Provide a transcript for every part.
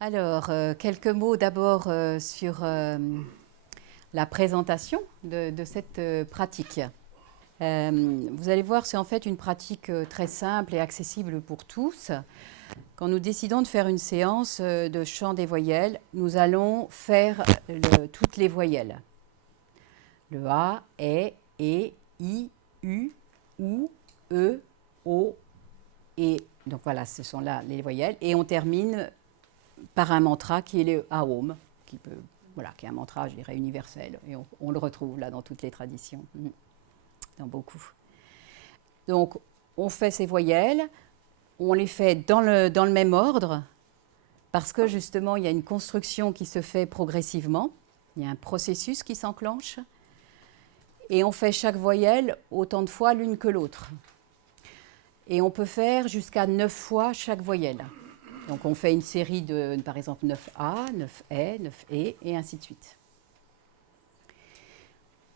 Alors, quelques mots d'abord sur la présentation de cette pratique. Vous allez voir, c'est en fait une pratique très simple et accessible pour tous. Quand nous décidons de faire une séance de chant des voyelles, nous allons faire toutes les voyelles. Le A, E, I, U, OU, E, O, et donc voilà, ce sont là les voyelles. Et on termine par un mantra qui est le Aum, qui est un mantra, je dirais, universel. Et on le retrouve là dans toutes les traditions, dans beaucoup. Donc, on fait ces voyelles, on les fait dans le même ordre, parce que justement, il y a une construction qui se fait progressivement, il y a un processus qui s'enclenche, et on fait chaque voyelle autant de fois l'une que l'autre. Et on peut faire jusqu'à 9 fois chaque voyelle. Donc on fait une série de, par exemple, 9A, 9E, 9E, et ainsi de suite.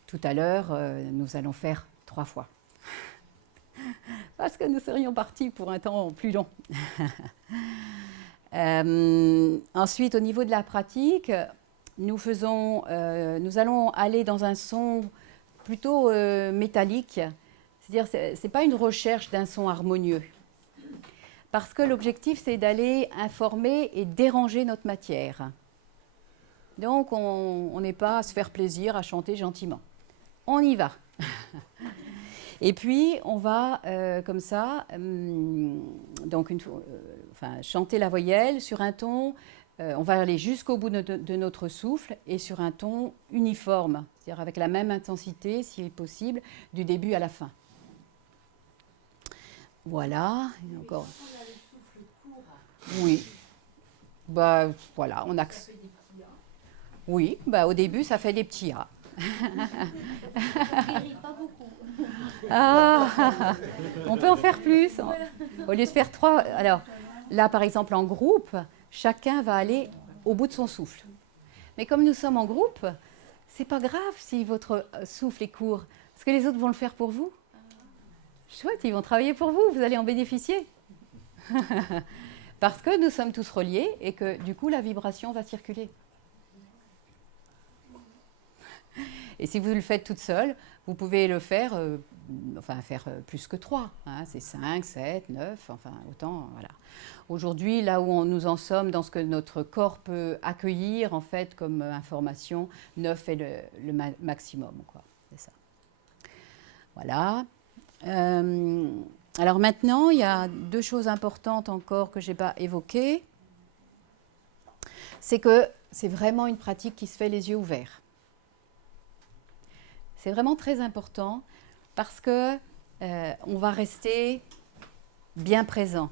Tout à l'heure, nous allons faire 3 fois. Parce que nous serions partis pour un temps plus long. Ensuite, au niveau de la pratique, nous allons aller dans un son plutôt métallique. C'est-à-dire, ce n'est pas une recherche d'un son harmonieux. Parce que l'objectif, c'est d'aller informer et déranger notre matière. Donc, on n'est pas à se faire plaisir, à chanter gentiment. On y va. Et puis, on va, comme ça, donc chanter la voyelle sur un ton, on va aller jusqu'au bout de notre souffle et sur un ton uniforme, c'est-à-dire avec la même intensité, si possible, du début à la fin. Voilà. Et encore. Oui. Bah, voilà, on axe. Oui, bah, au début, ça fait des petits A. Pas beaucoup. Ah, on peut en faire plus. Au lieu de faire 3. Alors, là, par exemple, en groupe, chacun va aller au bout de son souffle. Mais comme nous sommes en groupe, c'est pas grave si votre souffle est court, parce que les autres vont le faire pour vous. Chouette, ils vont travailler pour vous, vous allez en bénéficier. Parce que nous sommes tous reliés et que du coup la vibration va circuler. Et si vous le faites toute seule, vous pouvez le faire, faire plus que 3. Hein, c'est 5, 7, 9, enfin autant. Voilà. Aujourd'hui, là où nous en sommes, dans ce que notre corps peut accueillir en fait comme information, 9 est le maximum. Quoi. C'est ça. Voilà. Alors maintenant, il y a 2 choses importantes encore que je n'ai pas évoquées. C'est que c'est vraiment une pratique qui se fait les yeux ouverts. C'est vraiment très important parce que on va rester bien présent.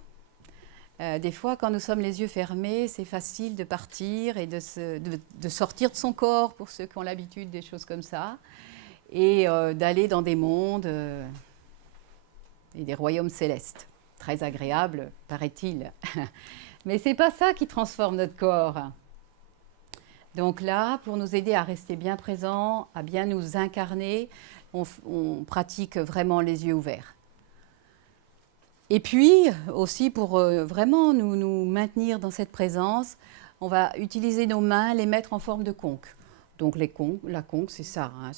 Des fois, quand nous sommes les yeux fermés, c'est facile de partir et de sortir de son corps, pour ceux qui ont l'habitude des choses comme ça, et d'aller dans des mondes et des royaumes célestes. Très agréables, paraît-il. Mais ce n'est pas ça qui transforme notre corps. Donc là, pour nous aider à rester bien présents, à bien nous incarner, on pratique vraiment les yeux ouverts. Et puis, aussi pour vraiment nous maintenir dans cette présence, on va utiliser nos mains, les mettre en forme de conque. Donc la conque, c'est ça, hein,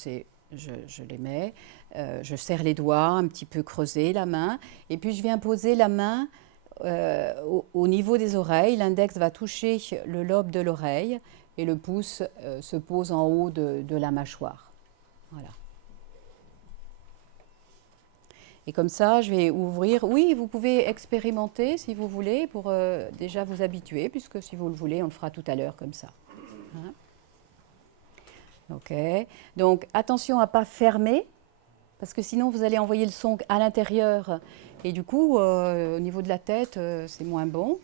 je les mets, je serre les doigts, un petit peu creuser la main, et puis je viens poser la main au niveau des oreilles. L'index va toucher le lobe de l'oreille et le pouce se pose en haut de la mâchoire. Voilà. Et comme ça, je vais ouvrir. Oui, vous pouvez expérimenter si vous voulez pour déjà vous habituer, puisque si vous le voulez, on le fera tout à l'heure comme ça. Hein? Ok. Donc attention à ne pas fermer, parce que sinon vous allez envoyer le son à l'intérieur. Et du coup, au niveau de la tête, c'est moins bon.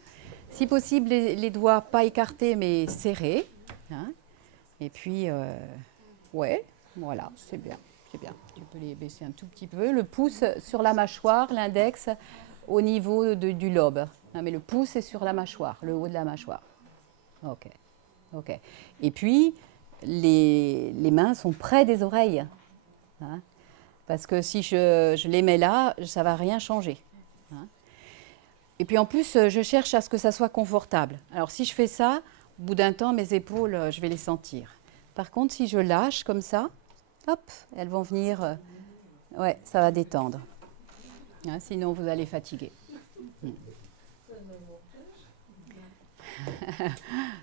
Si possible, les doigts pas écartés, mais serrés. Hein? Et puis, ouais, voilà, c'est bien. C'est bien. Tu peux les baisser un tout petit peu. Le pouce sur la mâchoire, l'index au niveau du lobe. Non, mais le pouce est sur la mâchoire, le haut de la mâchoire. Ok. Ok. Et puis, les mains sont près des oreilles. Hein, parce que si je les mets là, ça ne va rien changer. Hein. Et puis en plus, je cherche à ce que ça soit confortable. Alors si je fais ça, au bout d'un temps, mes épaules, je vais les sentir. Par contre, si je lâche comme ça, hop, elles vont venir. Ouais, ça va détendre. Hein, sinon, vous allez fatiguer.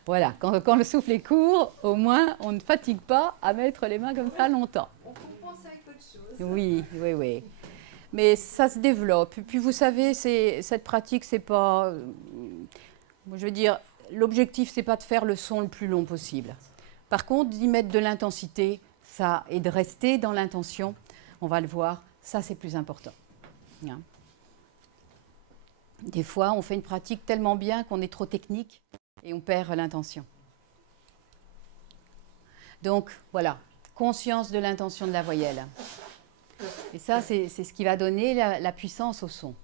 Voilà, quand le souffle est court, au moins, on ne fatigue pas à mettre les mains comme ça longtemps. On compense avec autre chose. Oui, oui, oui. Mais ça se développe. Puis vous savez, cette pratique, c'est pas. Je veux dire, l'objectif, c'est pas de faire le son le plus long possible. Par contre, d'y mettre de l'intensité, ça, et de rester dans l'intention, on va le voir, ça, c'est plus important. Hein. Des fois, on fait une pratique tellement bien qu'on est trop technique et on perd l'intention. Donc, voilà, conscience de l'intention de la voyelle. Et ça, c'est ce qui va donner la puissance au son.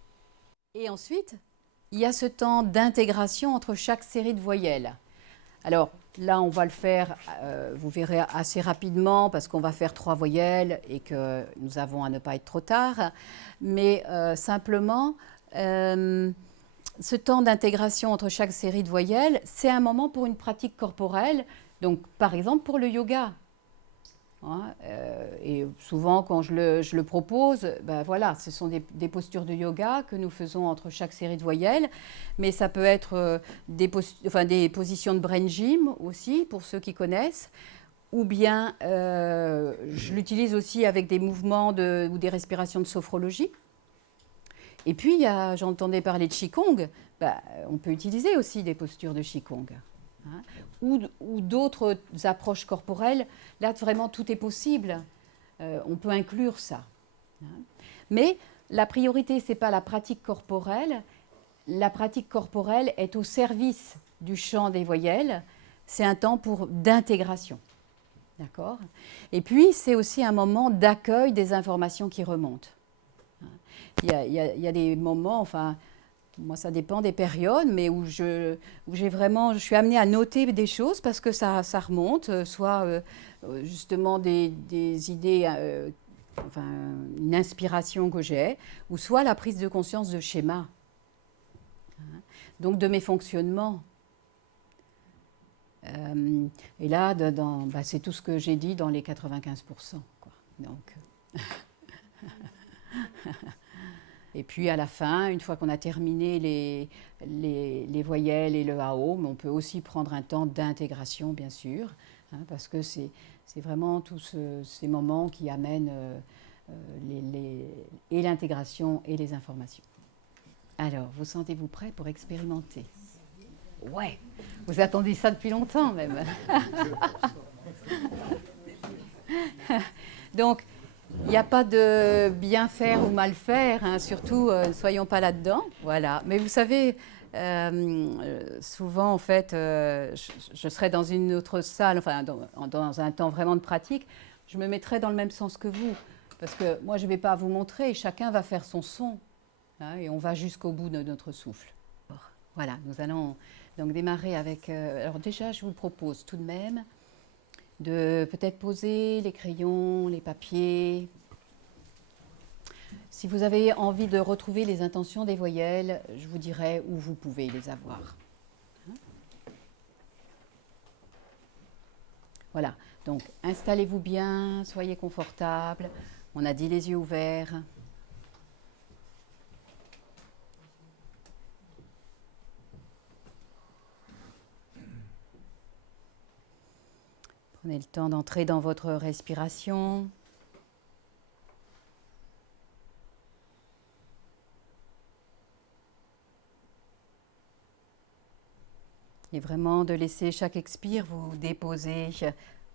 Et ensuite, il y a ce temps d'intégration entre chaque série de voyelles. Alors là, on va le faire, vous verrez assez rapidement, parce qu'on va faire 3 voyelles et que nous avons à ne pas être trop tard. Mais simplement, ce temps d'intégration entre chaque série de voyelles, c'est un moment pour une pratique corporelle. Donc, par exemple, pour le yoga. Hein, et souvent, quand je le propose, ben voilà, ce sont des postures de yoga que nous faisons entre chaque série de voyelles, mais ça peut être des positions de brain gym aussi, pour ceux qui connaissent, ou bien je l'utilise aussi avec des mouvements ou des respirations de sophrologie. Et puis, j'entendais parler de Qigong, ben, on peut utiliser aussi des postures de Qigong. Hein, ou d'autres approches corporelles. Là, vraiment, tout est possible. On peut inclure ça. Hein. Mais la priorité, ce n'est pas la pratique corporelle. La pratique corporelle est au service du chant des voyelles. C'est un temps d'intégration. D'accord ? Et puis, c'est aussi un moment d'accueil des informations qui remontent. Il y a des moments, enfin... Moi, ça dépend des périodes, mais où je suis amenée à noter des choses parce que ça remonte, soit justement des idées, enfin, une inspiration que j'ai, ou soit la prise de conscience de schémas, hein, donc de mes fonctionnements. Et là, c'est tout ce que j'ai dit dans les 95%. Quoi. Donc... Et puis à la fin, une fois qu'on a terminé les voyelles et le AO, on peut aussi prendre un temps d'intégration, bien sûr, hein, parce que c'est vraiment tous ces moments qui amènent et l'intégration et les informations. Alors, vous sentez-vous prêt pour expérimenter? Ouais, vous attendez ça depuis longtemps même. Donc, il n'y a pas de bien faire ou mal faire, hein, surtout ne soyons pas là-dedans. Voilà. Mais vous savez, souvent, en fait, je serais dans une autre salle, enfin, dans un temps vraiment de pratique, je me mettrais dans le même sens que vous. Parce que moi, je ne vais pas vous montrer, chacun va faire son son, hein, et on va jusqu'au bout de notre souffle. Voilà, nous allons donc démarrer avec... alors déjà, je vous propose tout de même de peut-être poser les crayons, les papiers. Si vous avez envie de retrouver les intentions des voyelles, je vous dirai où vous pouvez les avoir. Voilà, donc installez-vous bien, soyez confortable. On a dit les yeux ouverts. Prenez le temps d'entrer dans votre respiration. Et vraiment de laisser chaque expire vous déposer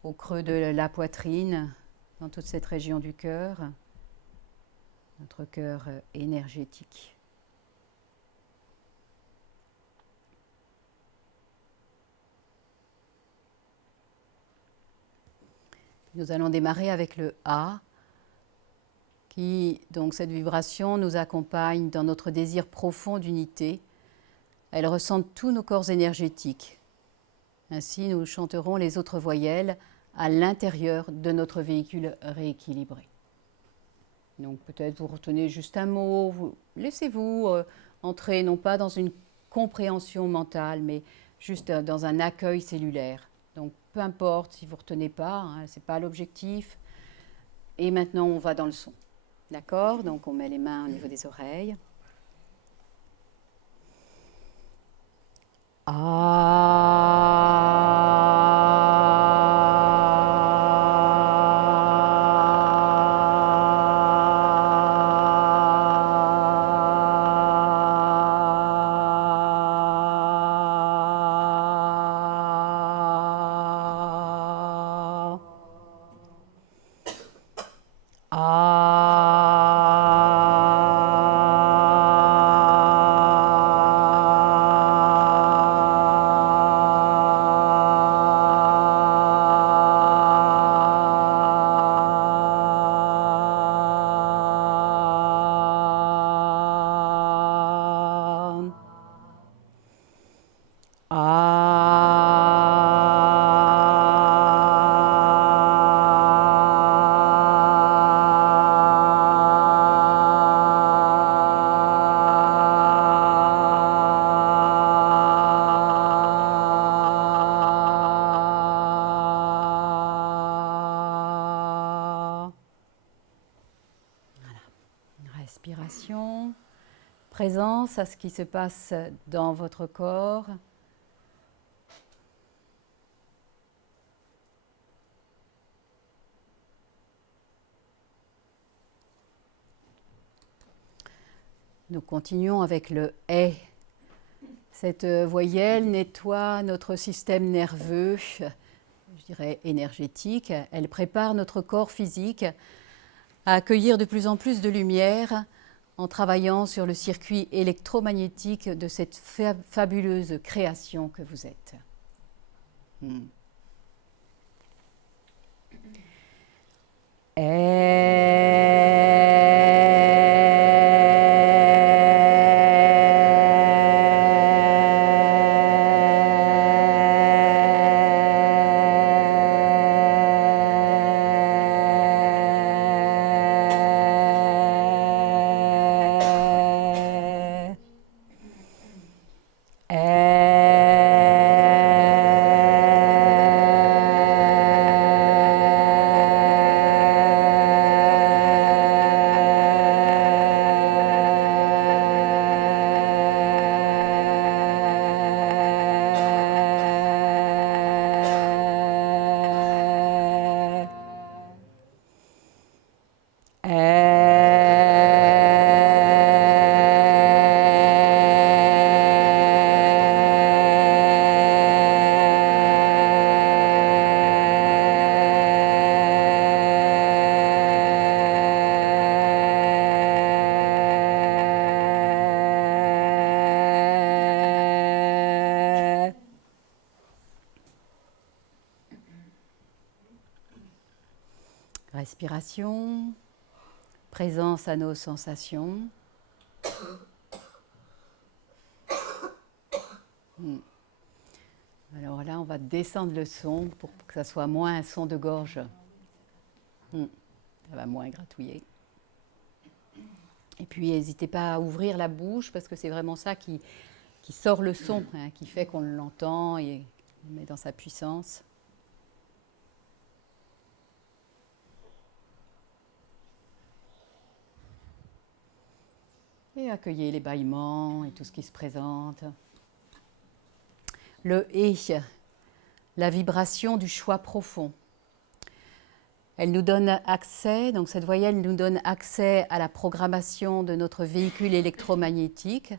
au creux de la poitrine, dans toute cette région du cœur, notre cœur énergétique. Nous allons démarrer avec le A, qui, donc cette vibration, nous accompagne dans notre désir profond d'unité. Elle ressent tous nos corps énergétiques. Ainsi, nous chanterons les autres voyelles à l'intérieur de notre véhicule rééquilibré. Donc peut-être vous retenez juste un mot, laissez-vous entrer non pas dans une compréhension mentale, mais juste dans un accueil cellulaire. Donc peu importe si vous ne retenez pas, hein, ce n'est pas l'objectif. Et maintenant, on va dans le son. D'accord? Donc on met les mains au niveau des oreilles. Respiration, présence à ce qui se passe dans votre corps. Nous continuons avec le « est ». Cette voyelle nettoie notre système nerveux, je dirais énergétique. Elle prépare notre corps physique à accueillir de plus en plus de lumière en travaillant sur le circuit électromagnétique de cette fabuleuse création que vous êtes. Respiration, présence à nos sensations. Alors là, on va descendre le son pour que ça soit moins un son de gorge. Ça va moins gratouiller. Et puis, n'hésitez pas à ouvrir la bouche parce que c'est vraiment ça qui sort le son, hein, qui fait qu'on l'entend et le met dans sa puissance. Et accueillez les bâillements et tout ce qui se présente. Le « et », la vibration du choix profond. Elle nous donne accès, donc cette voyelle nous donne accès à la programmation de notre véhicule électromagnétique.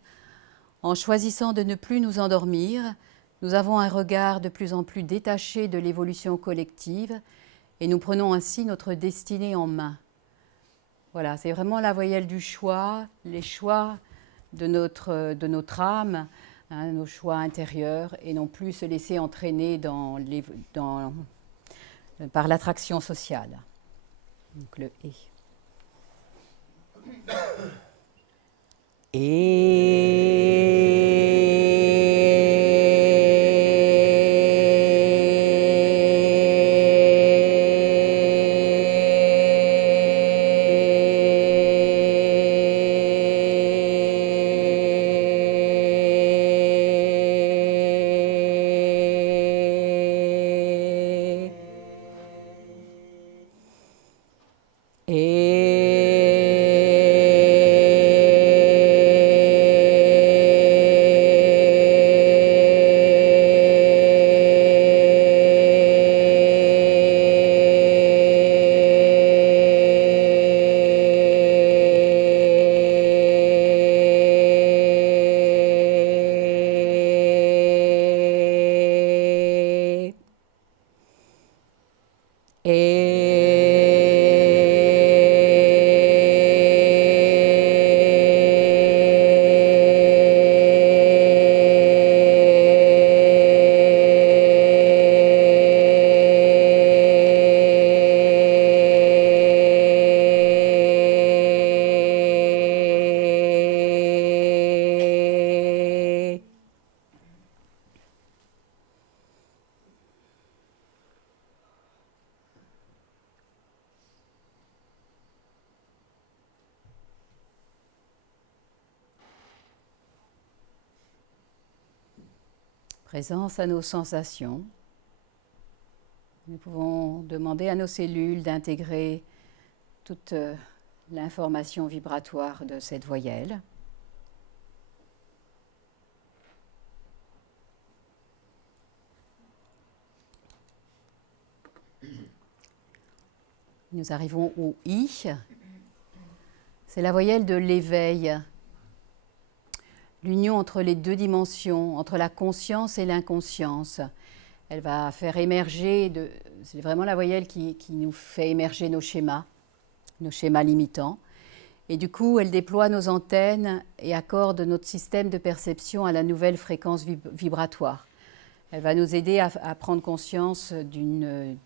En choisissant de ne plus nous endormir, nous avons un regard de plus en plus détaché de l'évolution collective et nous prenons ainsi notre destinée en main. Voilà, c'est vraiment la voyelle du choix, les choix de notre âme, hein, nos choix intérieurs, et non plus se laisser entraîner par l'attraction sociale. Donc le « et ». Présence à nos sensations. Nous pouvons demander à nos cellules d'intégrer toute l'information vibratoire de cette voyelle. Nous arrivons au I. C'est la voyelle de l'éveil. L'union entre les deux dimensions, entre la conscience et l'inconscience. Elle va faire émerger, c'est vraiment la voyelle qui nous fait émerger nos schémas limitants. Et du coup, elle déploie nos antennes et accorde notre système de perception à la nouvelle fréquence vibratoire. Elle va nous aider à prendre conscience d'une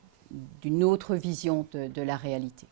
autre vision de la réalité.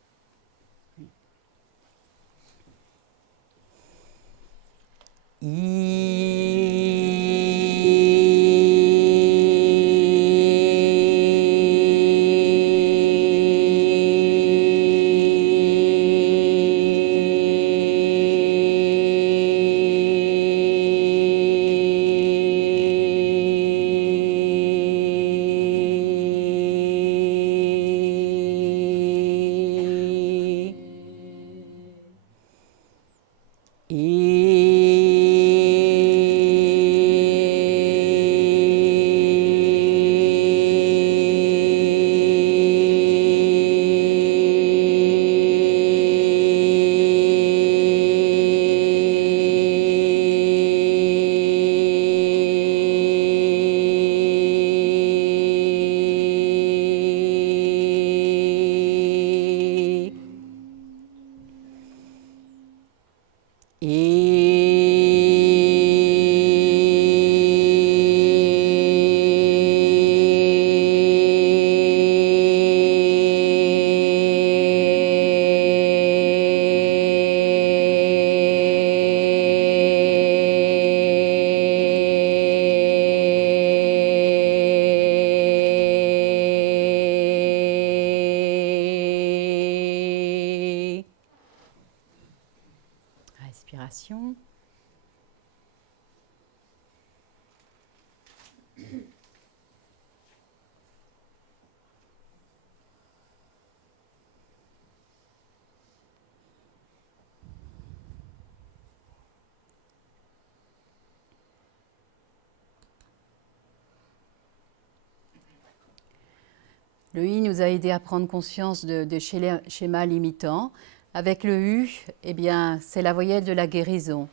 Respiration. Le I nous a aidé à prendre conscience de schémas limitants. Avec le U, eh bien, c'est la voyelle de la guérison.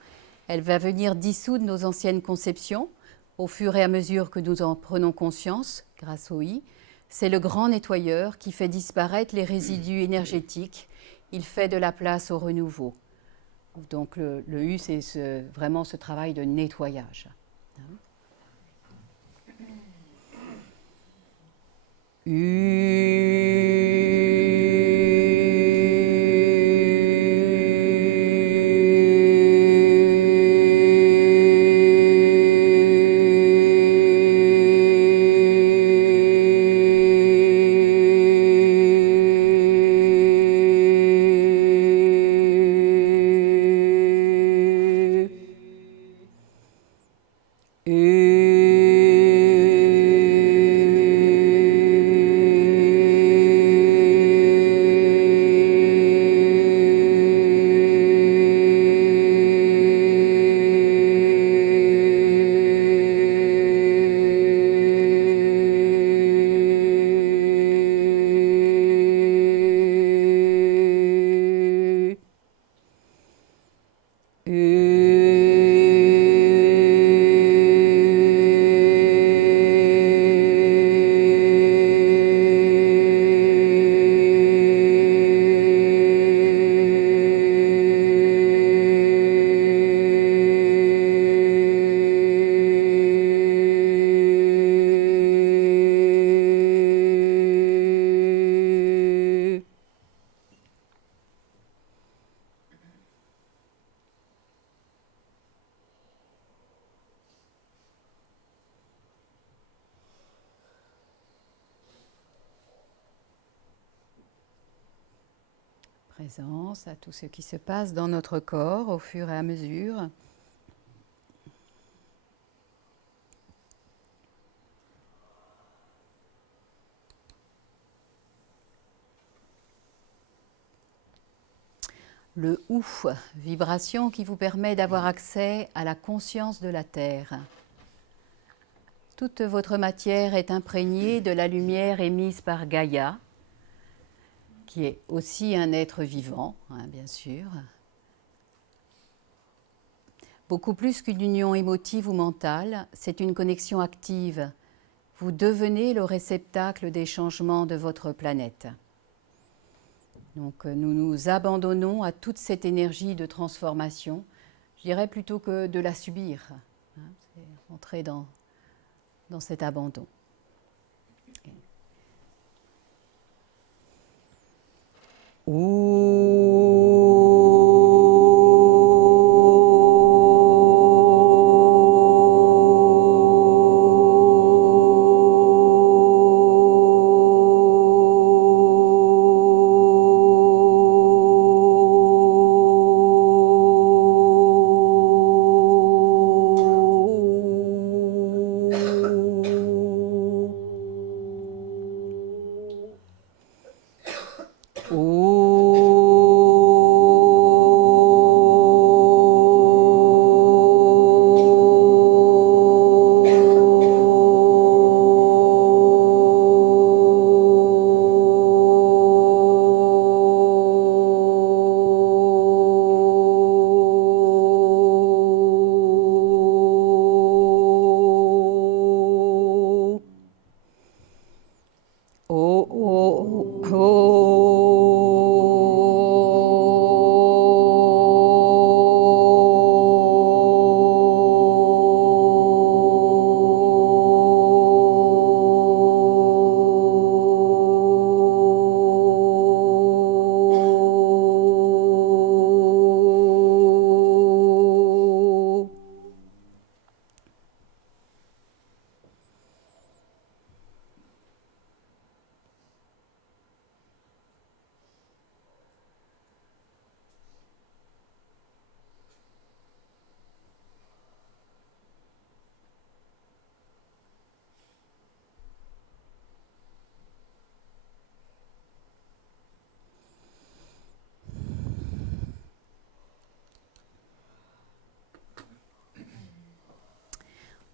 Elle va venir dissoudre nos anciennes conceptions au fur et à mesure que nous en prenons conscience grâce au I. C'est le grand nettoyeur qui fait disparaître les résidus énergétiques. Il fait de la place au renouveau. Donc le U, c'est vraiment ce travail de nettoyage. présence à tout ce qui se passe dans notre corps au fur et à mesure. Le ouf, vibration qui vous permet d'avoir accès à la conscience de la Terre. Toute votre matière est imprégnée de la lumière émise par Gaïa, qui est aussi un être vivant, bien sûr. Beaucoup plus qu'une union émotive ou mentale, c'est une connexion active. Vous devenez le réceptacle des changements de votre planète. Donc nous nous abandonnons à toute cette énergie de transformation, je dirais plutôt que de la subir. C'est entrer dans cet abandon.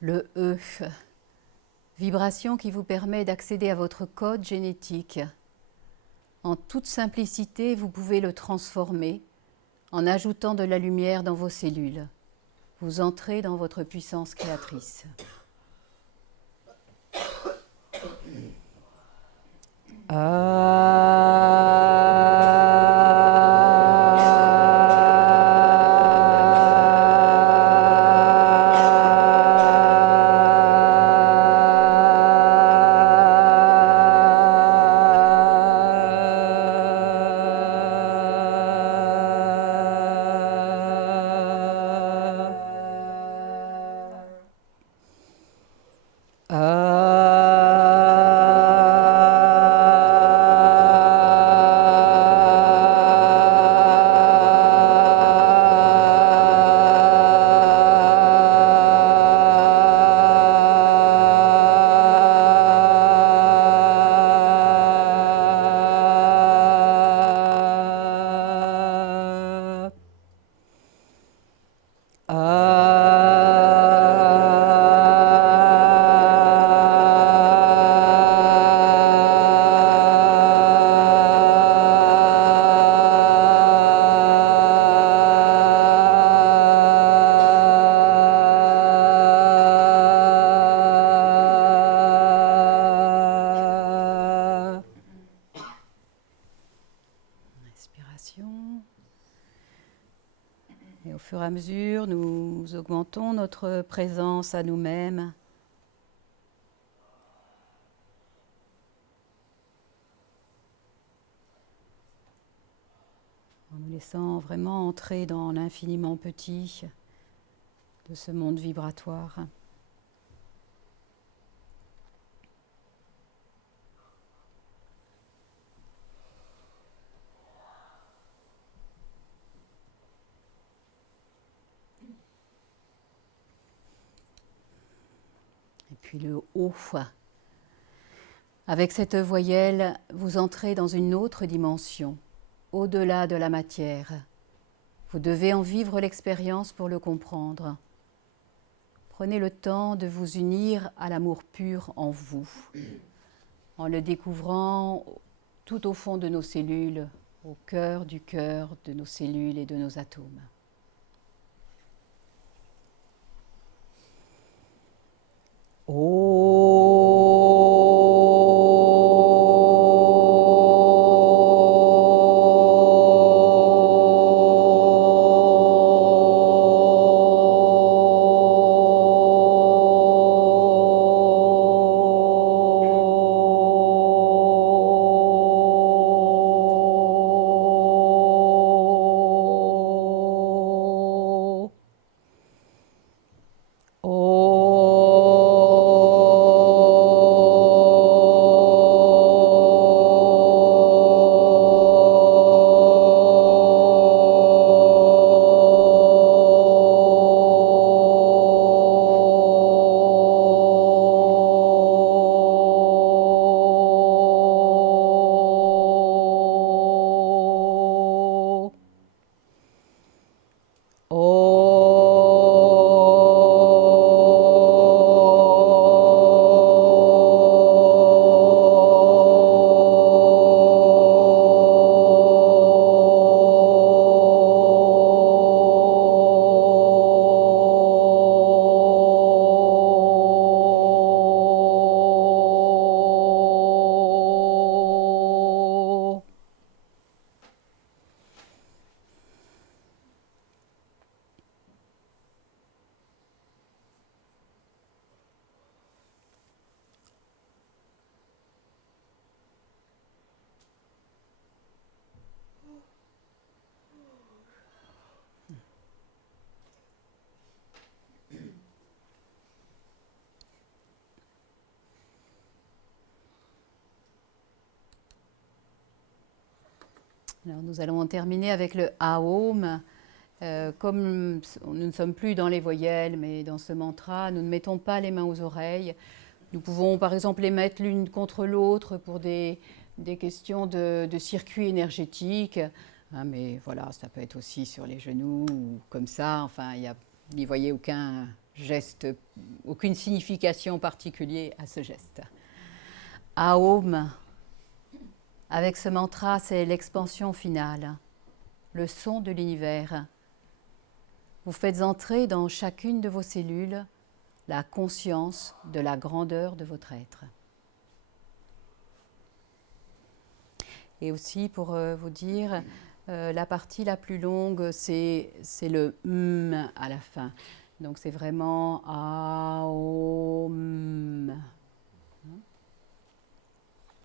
Le E, vibration qui vous permet d'accéder à votre code génétique. En toute simplicité, vous pouvez le transformer en ajoutant de la lumière dans vos cellules. Vous entrez dans votre puissance créatrice. Respiration. Et au fur et à mesure, nous augmentons notre présence à nous-mêmes. En nous laissant vraiment entrer dans l'infiniment petit de ce monde vibratoire. puis le O. Avec cette voyelle, vous entrez dans une autre dimension, au-delà de la matière. Vous devez en vivre l'expérience pour le comprendre. Prenez le temps de vous unir à l'amour pur en vous, en le découvrant tout au fond de nos cellules, au cœur de nos cellules et de nos atomes. Alors, nous allons en terminer avec le Aum. Comme nous ne sommes plus dans les voyelles, mais dans ce mantra, nous ne mettons pas les mains aux oreilles. Nous pouvons par exemple les mettre l'une contre l'autre pour des questions de circuit énergétique. Hein, mais voilà, ça peut être aussi sur les genoux ou comme ça. Enfin, n'y voyez aucun geste, aucune signification particulière à ce geste. Aum. Avec ce mantra, c'est l'expansion finale, le son de l'univers. Vous faites entrer dans chacune de vos cellules la conscience de la grandeur de votre être. Et aussi, pour vous dire, la partie la plus longue, c'est le M à la fin. Donc, c'est vraiment Aum.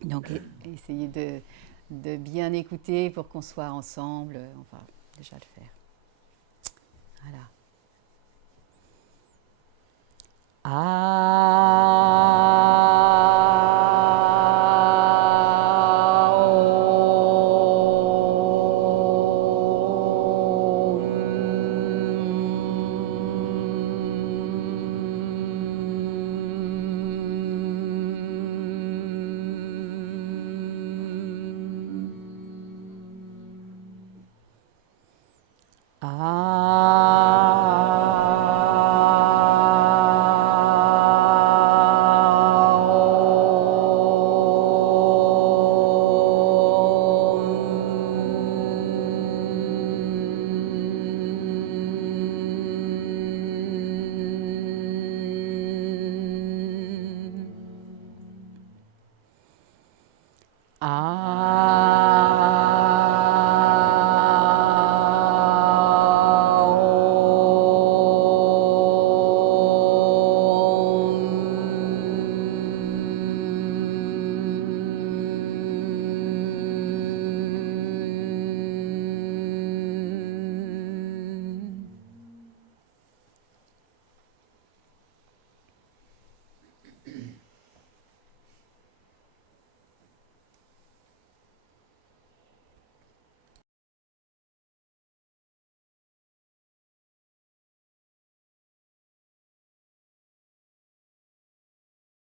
Donc, essayez de bien écouter pour qu'on soit ensemble. On va déjà le faire. Voilà. Ah